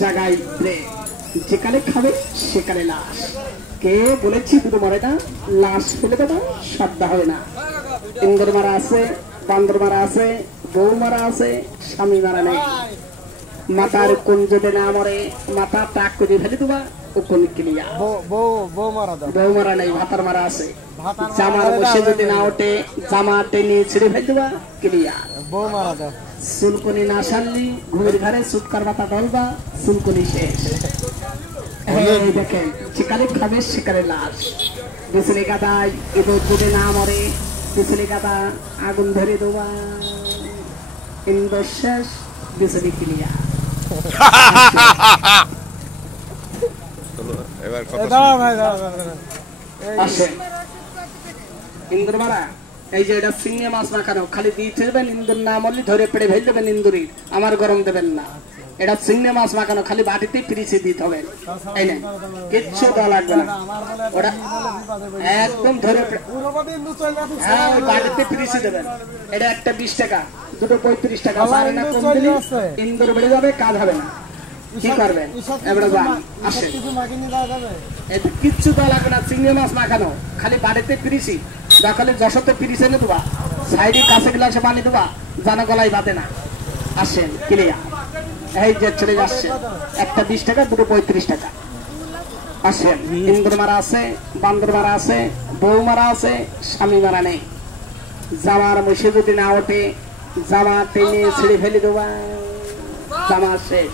জায়গায় ব্রেক, যেখানে খাবে সেখানে লাশ। কে বলেছি দুটো মরে না, লাশ ফেলে দেবো, শব্দ হবে না। ইন্দুর মারা আছে, বান্দর মারা আছে, বউ মারা আছে, স্বামী মারা নেই। মাথার কোন যদি না মরে, মাথা টাক করে ফেলে দেবা, ও কোন ক্লিয়া। বউ মারা নেই, ভাতার মারা আছে। জামার বসে যদি না ওঠে, জামা টেনে ছিঁড়ে ফেলে দেবা, ক্লিয়া। চুলকুনি না সারলি ঘুমের ঘরে সুৎকার পাতা ডলবা, চুলকুনি শেষ। দেখেন যেখানে খাবে সেখানে লাশ। বিছলে গাদায় এবার যদি না মরে, বিছলে গাদা আগুন ধরে দেওয়া, ইন্দুর শেষ, বিছলে ক্লিয়া। ইন্দুর মারা এই যে এটা চিংড়ি মাছ মাখানো, খালি দিয়ে ফেলবেন, ইন্দুর না মরলি ধরে পেড়ে ফেল দেবেন, ইন্দুরি আমার গরম দেবেন না। এটা চিংড়ি মাছ মাখানো, খালি বাটিতে পিরিচে দিতে হবে, এই না কিচ্ছু দেওয়া লাগবে না। ওটা একদম ধরে হ্যাঁ ওই বাটিতে পিরিচে দেবেন। এটা একটা 20 টাকা, দুটো 35 টাকা, পারে না কম দিলে ইন্দুর বেড়ে যাবে, কাজ হবে না। কি করবেন এবারে যান আসেন, এটা কিচ্ছু দেওয়া লাগবে না। চিংড়ি মাছ মাখানো, খালি বাড়িতে পিরিচি দেখালে, যশোতে পিরিচে এনে দেবা, সাইডে কাছে গ্লাসে পানি দেবা, জানা গলায় বাঁধে না। আসেন ক্লিয়া। এই যে চলে যাচ্ছে, একটা 20 টাকা, দুটো 35 টাকা। আসেন ইন্দুর মারা আছে, বান্দর মারা আছে, বউ মারা আছে, স্বামী মারা নেই। জামার মুছে যদি না ওঠে, জামা টেনে ছিঁড়ে ফেলে দেবা, জামা শেষ।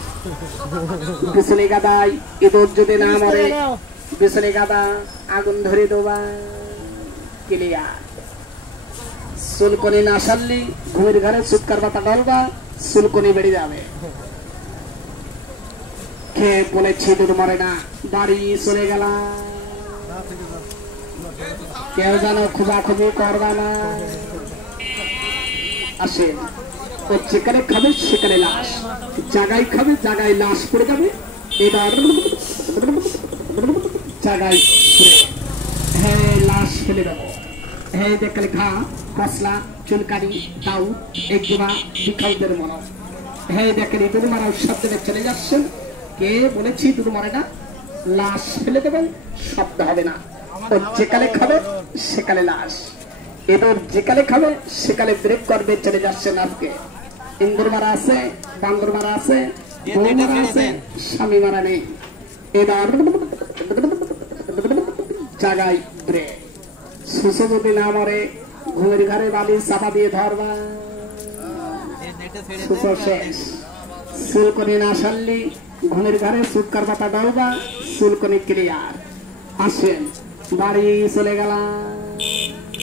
বিছলে গাদায় ইঁদুর যদি না মরে, বিছলে গাদা আগুন ধরে দেবা, ক্লিয়ার। চুলকনি না সারলি ঘুমের ঘরে সুৎকার পাতা ডলবা, চুলকনি বেড়ে যাবে। খেয়ে বলেছি ইঁদুর মরে না, বাড়ি চলে গেলাম। কেউ যেন খোঁজাখুঁজি করবা না। আসেন যেখানে খাবে সেখানে লাশ, জায়গায় খাবে জায়গায় লাশ পড়ে যাবে। এবার জায়গায় হ্যাঁ লাশ ফেলে দেবো। হ্যাঁ দেখলে ঘা, মশলা, চুলকানি, তাউ, একজোড়া বিখাউদের মনো। হ্যাঁ দেখেন ইঁদুর মারা শব্দ চলে যাচ্ছেন। কে বলেছি ইঁদুর মারে না, লাশ ফেলে দেবেন, শব্দ হবে না। যেখানে খাবে সেখানে লাশ। এবার যেকালে খাবে সেকালে ব্রেক করবে, চলে যাচ্ছেন। আজকে ইন্দুর মারা আছে, বান্দর মারা আছে, বউ মারা আছে, স্বামী মারা নেই। এবার জায়গায় ব্রেক। সুসো যদি না মরে, ঘুমের ঘরে বালি চাপা দিয়ে ধরবা, সুসো শেষ। চুলকনি না সারলি ঘুমের ঘরে সুৎকার পাতা ডলবা, চুলকনি ক্লিয়ার। আসেন বাড়ি চলে গেলাম।